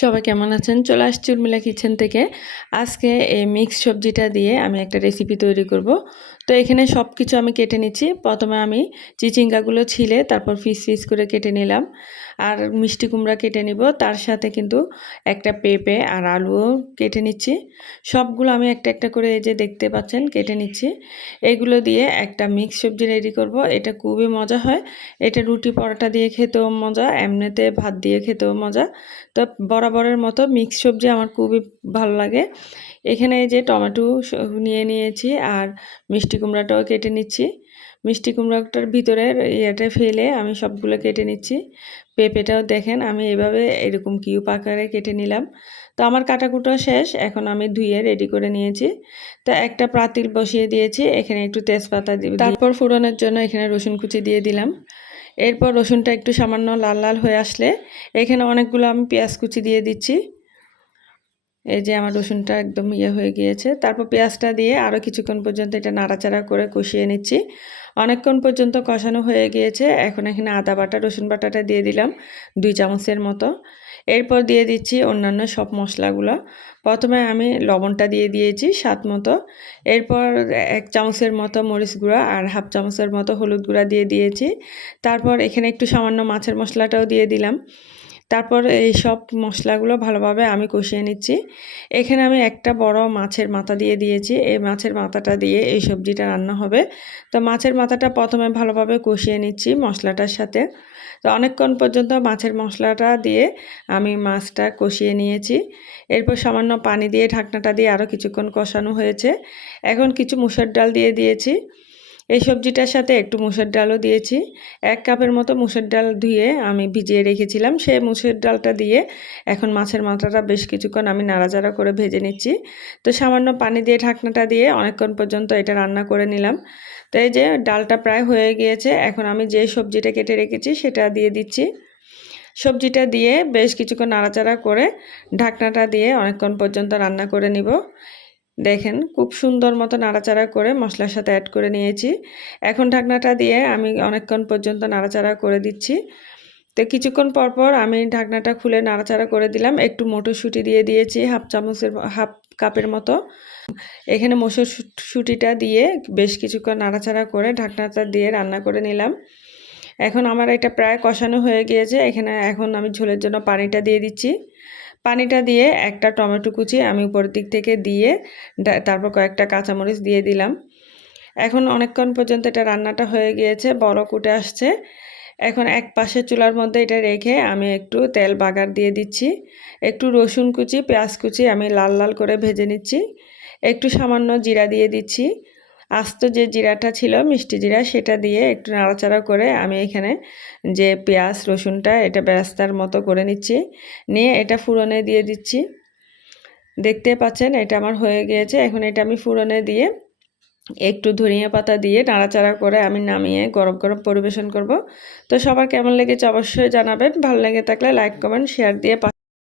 সবাই কেমন আছেন? চলে আসছি উর্মিলা কিচেন থেকে। আজকে এই মিক্স সবজিটা দিয়ে আমি একটা রেসিপি তৈরি করব। তো এখানে সব কিছু আমি কেটে নিচ্ছি। প্রথমে আমি চিচিঙ্গাগুলো ছিলে তারপর পিস পিস করে কেটে নিলাম। আর মিষ্টি কুমড়া কেটে নিব। তার সাথে কিন্তু একটা পেঁপে আর আলুও কেটে নিচ্ছি। সবগুলো আমি একটা একটা করে এই যে দেখতে পাচ্ছেন কেটে নিচ্ছি। এইগুলো দিয়ে একটা মিক্স সবজি রেডি করব। এটা খুবই মজা হয়। এটা রুটি পরোটা দিয়ে খেতেও মজা, এমনিতে ভাত দিয়ে খেতেও মজা। তো বরাবরের মতো মিক্স সবজি আমার খুবই ভালো লাগে। এখানে এই যে টমেটো নিয়ে নিয়েছি আর মিষ্টি কুমড়াটাও কেটে নিচ্ছি। মিষ্টি কুমড়াটার ভিতরের ইয়েটা ফেলে আমি সবগুলো কেটে নিচ্ছি। পেঁপেটাও দেখেন আমি এভাবে এরকম কিউব আকারে কেটে নিলাম। তো আমার কাটাকুটো শেষ, এখন আমি ধুয়ে রেডি করে নিয়েছি। তো একটা পাতিল বসিয়ে দিয়েছি, এখানে একটু তেজপাতা দিয়ে তারপর ফোড়নের জন্য এখানে রসুন কুচি দিয়ে দিলাম। এরপর রসুনটা একটু সামান্য লাল লাল হয়ে আসলে এখানে অনেকগুলো আমি পেঁয়াজ কুচি দিয়ে দিচ্ছি। এই যে আমার রসুনটা একদম হয়ে গিয়েছে। তারপর পেঁয়াজটা দিয়ে আরও কিছুক্ষণ পর্যন্ত এটা নাড়াচাড়া করে কষিয়ে নিচ্ছি। অনেকক্ষণ পর্যন্ত কষানো হয়ে গিয়েছে। এখন এখানে আদা বাটা রসুন বাটাটা দিয়ে দিলাম 2 চামচের মতো। এরপর দিয়ে দিচ্ছি অন্যান্য সব মশলাগুলো। প্রথমে আমি লবণটা দিয়ে দিয়েছি স্বাদ মতো। এরপর 1 চামচের মতো মরিচ গুঁড়া আর হাফ চামচের মতো হলুদ গুঁড়া দিয়ে দিয়েছি। তারপর এখানে একটু সামান্য মাছের মশলাটাও দিয়ে দিলাম। তারপর এই সব মশলাগুলো ভালোভাবে আমি কষিয়ে নিচ্ছি। এখানে আমি একটা বড় মাছের মাথা দিয়ে দিয়েছি। এই মাছের মাথাটা দিয়ে এই সবজিটা রান্না হবে। তো মাছের মাথাটা প্রথমে ভালোভাবে কষিয়ে নিচ্ছি মশলাটার সাথে। তো অনেকক্ষণ পর্যন্ত মাছের মশলাটা দিয়ে আমি মাছটা কষিয়ে নিয়েছি। এরপর সামান্য পানি দিয়ে ঢাকনাটা দিয়ে আরও কিছুক্ষণ কষানো হয়েছে। এখন কিছু মুসুর ডাল দিয়ে দিয়েছি। এই সবজিটার সাথে একটু মুসুর ডালও দিয়েছি। 1 কাপের মতো মুসুর ডাল ধুয়ে আমি ভিজিয়ে রেখেছিলাম, সেই মুসুর ডালটা দিয়ে এখন মাছের মাথাটা বেশ কিছুক্ষণ আমি নাড়াচাড়া করে ভেজে নিচ্ছি। তো সামান্য পানি দিয়ে ঢাকনাটা দিয়ে অনেকক্ষণ পর্যন্ত এটা রান্না করে নিলাম। তো এই যে ডালটা প্রায় হয়ে গিয়েছে, এখন আমি যে সবজিটা কেটে রেখেছি সেটা দিয়ে দিচ্ছি। সবজিটা দিয়ে বেশ কিছুক্ষণ নাড়াচাড়া করে ঢাকনাটা দিয়ে অনেকক্ষণ পর্যন্ত রান্না করে নিব। দেখেন খুব সুন্দর মতো নাড়াচাড়া করে মশলার সাথে অ্যাড করে নিয়েছি। এখন ঢাকনাটা দিয়ে আমি অনেকক্ষণ পর্যন্ত নাড়াচাড়া করে দিচ্ছি। তো কিছুক্ষণ পর পর আমি ঢাকনাটা খুলে নাড়াচাড়া করে দিলাম। একটু মটরশুঁটি দিয়ে দিয়েছি হাফ কাপের মতো। এখানে মটরশুঁটিটা দিয়ে বেশ কিছুক্ষণ নাড়াচাড়া করে ঢাকনাটা দিয়ে রান্না করে নিলাম। এখন আমার এটা প্রায় কষানো হয়ে গিয়েছে। এখন আমি ঝোলের জন্য পানিটা দিয়ে দিচ্ছি। পানিটা দিয়ে একটা টমেটো কুচি আমি উপরের দিক থেকে দিয়ে তারপর কয়েকটা কাঁচামরিচ দিয়ে দিলাম। এখন অনেকক্ষণ পর্যন্ত এটা রান্নাটা হয়ে গিয়েছে, বড় ফুটে আসছে। এখন এক পাশে চুলার মধ্যে এটা রেখে আমি একটু তেল বাগার দিয়ে দিচ্ছি। একটু রসুন কুচি পেঁয়াজ কুচি আমি লাল লাল করে ভেজে নিচ্ছি। একটু সামান্য জিরা দিয়ে দিচ্ছি। আস্ত যে জিরাটা ছিল মিষ্টি জিরা, সেটা দিয়ে একটু নাড়াচাড়া করে আমি এখানে যে পেঁয়াজ রসুনটা এটা বেরেস্তার মতো করে নিচ্ছি। নিয়ে এটা ফোড়নে দিয়ে দিচ্ছি। দেখতে পাচ্ছেন এটা আমার হয়ে গিয়েছে। এখন এটা আমি ফোড়নে দিয়ে একটু ধনিয়া পাতা দিয়ে নাড়াচাড়া করে আমি নামিয়ে গরম গরম পরিবেশন করব। তো সবার কেমন লেগেছে অবশ্যই জানাবেন। ভালো লেগে থাকলে লাইক কমেন্ট শেয়ার দিয়ে